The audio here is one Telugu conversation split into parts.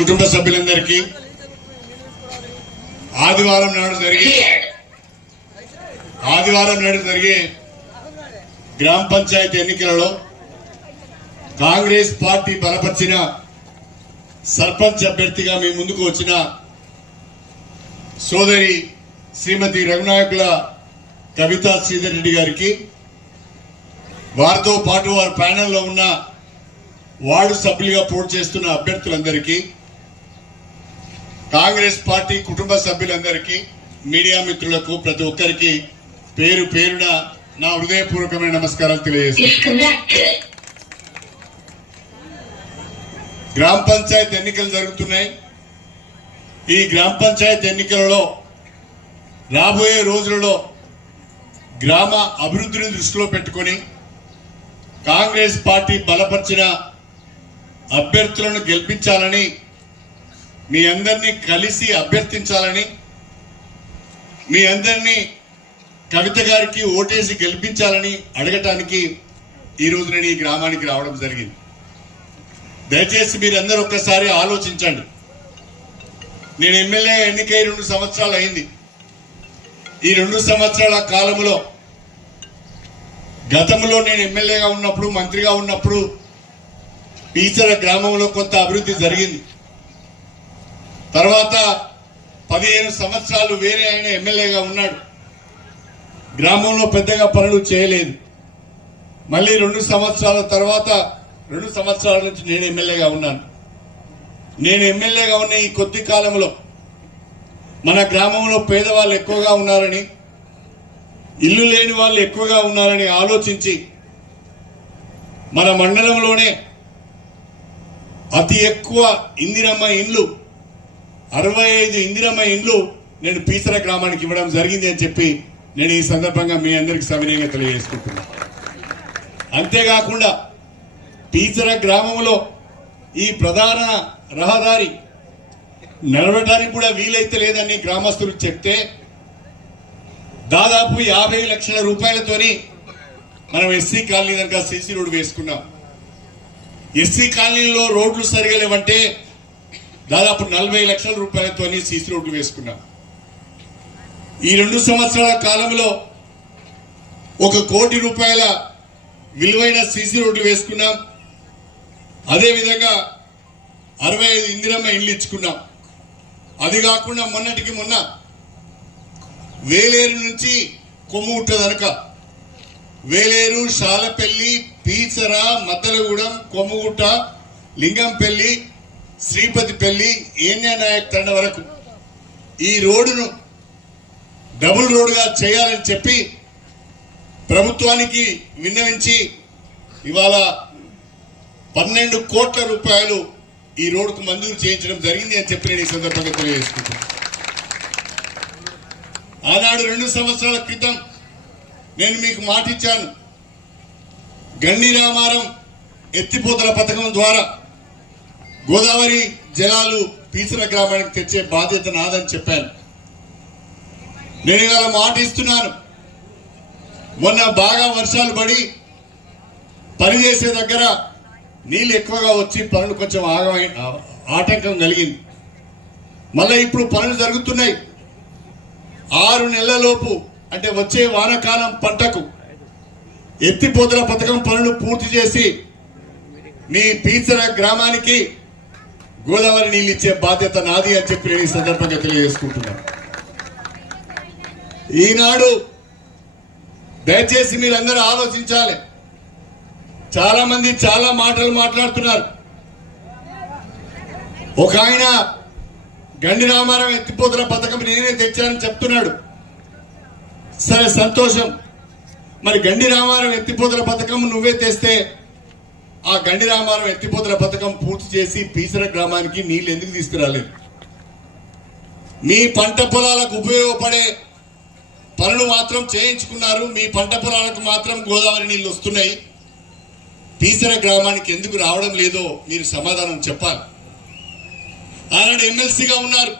కుటుంబ సభ్యులందరికీ ఆదివారం నాడు జరిగే ఆదివారం నాడు జరిగే గ్రామ పంచాయతీ ఎన్నికలలో కాంగ్రెస్ పార్టీ బలపరిచిన సర్పంచ్ అభ్యర్థిగా మీ ముందుకు వచ్చిన సోదరి శ్రీమతి రఘునాయకుల కవితా శ్రీధర్ రెడ్డి గారికి వారితో పాటు వారి ప్యానెల్లో ఉన్న వార్డు సభ్యులుగా పోటీ చేస్తున్న అభ్యర్థులందరికీ కాంగ్రెస్ పార్టీ కుటుంబ సభ్యులందరికీ మీడియా మిత్రులకు ప్రతి ఒక్కరికి పేరు పేరున నా హృదయపూర్వకమైన నమస్కారాలు తెలియజేస్తున్నాను. గ్రామ పంచాయతీ ఎన్నికలు జరుగుతున్నాయి ఈ గ్రామ పంచాయతీ ఎన్నికలలో రాబోయే రోజులలో గ్రామ అభివృద్ధిని దృష్టిలో పెట్టుకొని కాంగ్రెస్ పార్టీ బలపరిచిన అభ్యర్థులను గెలిపించాలని మీ అందరినీ కలిసి అభ్యర్థించాలని మీ అందరినీ కవిత గారికి ఓటేసి గెలిపించాలని అడగటానికి ఈ రోజు నేను ఈ గ్రామానికి రావడం జరిగింది. దయచేసి మీరందరూ ఒక్కసారి ఆలోచించండి. నేను ఎమ్మెల్యే ఎన్నికై రెండు సంవత్సరాలు అయింది. ఈ రెండు సంవత్సరాల కాలంలో గతంలో నేను ఎమ్మెల్యేగా ఉన్నప్పుడు మంత్రిగా ఉన్నప్పుడు పీచర గ్రామంలో కొంత అభివృద్ధి జరిగింది. తర్వాత పదిహేను సంవత్సరాలు వేరే ఆయన ఎమ్మెల్యేగా ఉన్నాడు. గ్రామంలో పెద్దగా పనులు చేయలేదు. మళ్ళీ రెండు సంవత్సరాల తర్వాత రెండు సంవత్సరాల నుంచి నేను ఎమ్మెల్యేగా ఉన్నాను. నేను ఎమ్మెల్యేగా ఉన్న ఈ కొద్ది కాలంలో మన గ్రామంలో పేదవాళ్ళు ఎక్కువగా ఉన్నారని ఇల్లు లేని వాళ్ళు ఎక్కువగా ఉన్నారని ఆలోచించి మన మండలంలోనే అతి ఎక్కువ ఇందిరమ్మ ఇండ్లు అరవై ఐదు ఇందిరమ్మ ఇండ్లు నేను పీసర గ్రామానికి ఇవ్వడం జరిగింది అని చెప్పి నేను ఈ సందర్భంగా మీ అందరికి సవినయంగా తెలియజేసుకుంటున్నాను అంతేకాకుండా పీచర గ్రామంలో ఈ ప్రధాన రహదారి నడవడానికి కూడా వీలైతే లేదని గ్రామస్తులు చెప్తే దాదాపు యాభై లక్షల రూపాయలతోని మనం ఎస్సీ కాలనీ కనుక సీసీ రోడ్డు వేసుకున్నాం. ఎస్సీ కాలనీలో రోడ్లు సరిగా లేవంటే దాదాపు నలభై లక్షల రూపాయలతో సీసీ రోడ్డు వేసుకున్నాం. ఈ రెండు సంవత్సరాల కాలంలో ఒక కోటి రూపాయల విలువైన సీసీ రోడ్లు వేసుకున్నాం. అదేవిధంగా అరవై ఐదు ఇందిరమ్మ ఇల్లు ఇచ్చుకున్నాం. అది కాకుండా మొన్నటికి మొన్న వేలేరు నుంచి కొమ్ముగుట్ట ఉంటుందనక వేలేరు షాలపల్లి పీచర మద్దలగూడెం కొమ్ముగుట్ట లింగంపల్లి శ్రీపతిపల్లి ఏన్యా నాయక్ తండ వరకు ఈ రోడ్డును డబుల్ రోడ్డుగా చేయాలని చెప్పి ప్రభుత్వానికి విన్నవించి ఇవాళ పన్నెండు కోట్ల రూపాయలు ఈ రోడ్డుకు మంజూరు చేయించడం జరిగింది అని చెప్పి నేను ఈ సందర్భంగా తెలియజేసుకుంటాను ఆనాడు రెండు సంవత్సరాల క్రితం నేను మీకు మాటిచ్చాను. గండి రామారం ఎత్తిపోతల పథకం ద్వారా గోదావరి జలాలు పీసర గ్రామానికి తెచ్చే బాధ్యత నాదని చెప్పాను. నేను ఇలా మాట ఇస్తున్నాను. మొన్న బాగా వర్షాలు పడి పని చేసే దగ్గర నీళ్ళు ఎక్కువగా వచ్చి పనులు కొంచెం ఆగమై ఆటంకం కలిగింది. మళ్ళీ ఇప్పుడు పనులు జరుగుతున్నాయి. ఆరు నెలలలోపు అంటే వచ్చే వానకాలం పంటకు ఎత్తిపోతల పథకం పనులు పూర్తి చేసి మీ పీచర గ్రామానికి గోదావరి నీళ్ళు ఇచ్చే బాధ్యత నాది అని చెప్పి నేను ఈ సందర్భంగా తెలియజేసుకుంటున్నాను ఈనాడు దయచేసి మీరందరూ ఆలోచించాలి. చాలా మంది చాలా మాటలు మాట్లాడుతున్నారు. ఒక ఆయన గండి రామారావు ఎత్తిపోతున్న పథకం నేనే తెచ్చానని చెప్తున్నాడు. సరే సంతోషం. మరి గండి రామారావు ఎత్తిపోతుల పథకం నువ్వే తెస్తే ఆ గండి రామారావు పథకం పూర్తి చేసి పీసర గ్రామానికి నీళ్ళు ఎందుకు తీసుకురాలేదు? మీ పంట పొలాలకు ఉపయోగపడే పనులు మాత్రం చేయించుకున్నారు. మీ పంట పొలాలకు మాత్రం గోదావరి నీళ్ళు వస్తున్నాయి. పీసర గ్రామానికి ఎందుకు రావడం లేదో మీరు సమాధానం చెప్పాలి. ఆనాడు ఎమ్మెల్సీగా ఉన్నారు.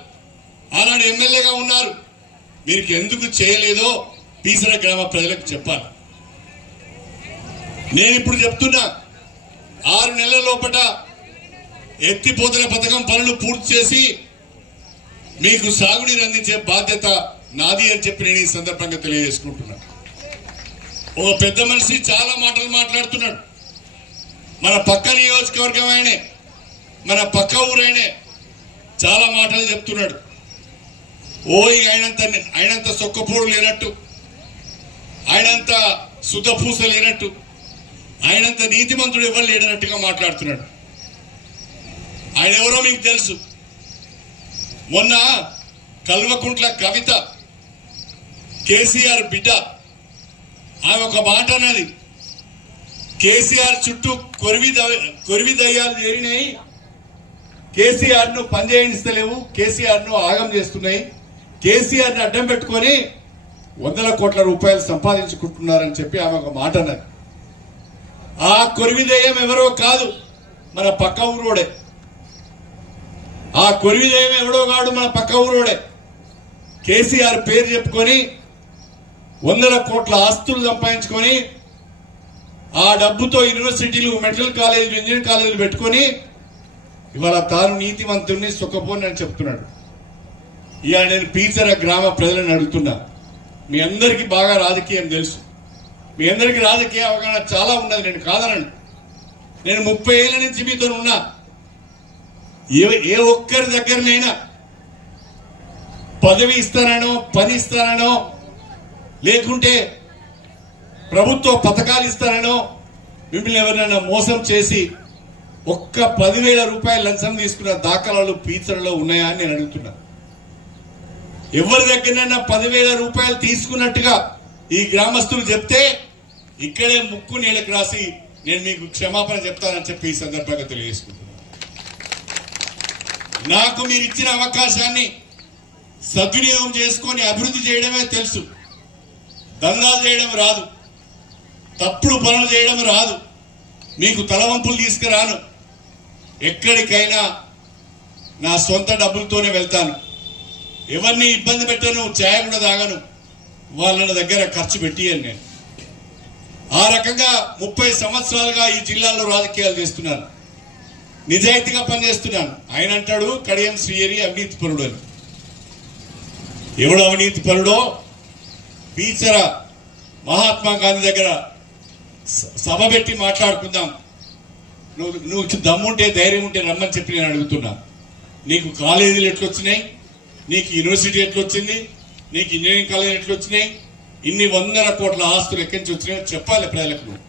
ఆనాడు ఎమ్మెల్యేగా ఉన్నారు. మీరు ఎందుకు చేయలేదో పీసర గ్రామ ప్రజలకు చెప్పాలి. నేను ఇప్పుడు చెప్తున్నా ఆరు నెలల లోపట ఎత్తిపోతల పథకం పనులు పూర్తి చేసి మీకు సాగునీరు అందించే బాధ్యత నాది అని చెప్పి నేను ఈ సందర్భంగా తెలియజేసుకుంటున్నాను ఒక పెద్ద మనిషి చాలా మాటలు మాట్లాడుతున్నాడు. మన పక్క నియోజకవర్గం ఆయనే మన పక్క ఊరైనే చాలా మాటలు చెప్తున్నాడు. ఓ ఇక ఆయనంత ఆయనంత సొక్కపోడు లేనట్టు ఆయనంత శుద్ధపూస లేనట్టు ఆయనంత నీతిమంతుడు ఎవరు లేడనట్టుగా మాట్లాడుతున్నాడు. ఆయన ఎవరో మీకు తెలుసు. మొన్న కల్వకుంట్ల కవిత కేసీఆర్ బిడ్డ ఆమె ఒక మాట అన్నది. కేసీఆర్ చుట్టూ కొరివి కొరివి దయ్యాలు చేరినాయి కేసీఆర్ను పనిచేయనిస్తలేవు కేసీఆర్ను ఆగం చేస్తున్నాయి. కేసీఆర్ని అడ్డం పెట్టుకొని వందల కోట్ల రూపాయలు సంపాదించుకుంటున్నారని చెప్పి ఆమె ఒక మాట అన్నది. ఆ కొరివిదేయం ఎవరో కాదు మన పక్క ఊరోడే. ఆ కొరివిదేయం ఎవడో కాడు మన పక్క ఊరోడే. కేసీఆర్ పేరు చెప్పుకొని వందల కోట్ల ఆస్తులు సంపాదించుకొని ఆ డబ్బుతో యూనివర్సిటీలు మెడికల్ కాలేజీలు ఇంజనీరింగ్ కాలేజీలు పెట్టుకొని ఇవాళ తాను నీతివంతుడిని సుఖపోని అని చెప్తున్నాడు. ఇవాళ నేను పీచర గ్రామ ప్రజలను అడుగుతున్నా. మీ అందరికీ బాగా రాజకీయం తెలుసు. మీ అందరికీ రాజకీయ అవగాహన చాలా ఉన్నది నేను కాదనండి నేను ముప్పై ఏళ్ళ నుంచి మీతో ఉన్నా. ఏ ఏ ఒక్కరి దగ్గరనైనా పదవి ఇస్తానో పని ఇస్తానో లేకుంటే ప్రభుత్వ పథకాలు ఇస్తానో మిమ్మల్ని ఎవరినైనా మోసం చేసి ఒక్క పదివేల రూపాయల లంచం తీసుకున్న దాఖలాలు పీచరలో ఉన్నాయా అని నేను అడుగుతున్నా. ఎవరి దగ్గరైనా పదివేల రూపాయలు తీసుకున్నట్టుగా ఈ గ్రామస్తులు చెప్తే ఇక్కడే ముక్కు నీళ్ళకి రాసి నేను మీకు క్షమాపణ చెప్తానని చెప్పి ఈ సందర్భంగా తెలియజేసుకుంటున్నాను. నాకు మీరు ఇచ్చిన అవకాశాన్ని సద్వినియోగం చేసుకొని అభివృద్ధి చేయడమే తెలుసు. దందాలు చేయడం రాదు. తప్పుడు పనులు చేయడం రాదు. మీకు తలవంపులు తీసుకురాను. ఎక్కడికైనా నా సొంత డబ్బులతోనే వెళ్తాను. ఎవరిని ఇబ్బంది పెట్టను ఛాయ కూడా తాగను. వాళ్ళ దగ్గర ఖర్చు పెట్టియను నేను. ఆ రకంగా ముప్పై సంవత్సరాలుగా ఈ జిల్లాలో రాజకీయాలు చేస్తున్నాను నిజాయితీగా పనిచేస్తున్నాను. ఆయన అంటాడు కడియం శ్రీయరి అవినీతి పరుడు అని. ఎవడు అవినీతి పరుడో? బీచర మహాత్మా గాంధీ దగ్గర సభ పెట్టి మాట్లాడుకుందాం. నువ్వు నువ్వు దమ్ముంటే ధైర్యం ఉంటే రమ్మని చెప్పి నేను అడుగుతున్నా. నీకు కాలేజీలు ఎట్లొచ్చినాయి? నీకు యూనివర్సిటీ ఎట్లొచ్చింది? నీకు ఇంజనీరింగ్ కాలేజీ ఎట్లొచ్చినాయి? ఇన్ని వందల కోట్ల ఆస్తులు ఎక్కడి నుంచి వచ్చినాయో చెప్పాలి ప్రజలకు నువ్వు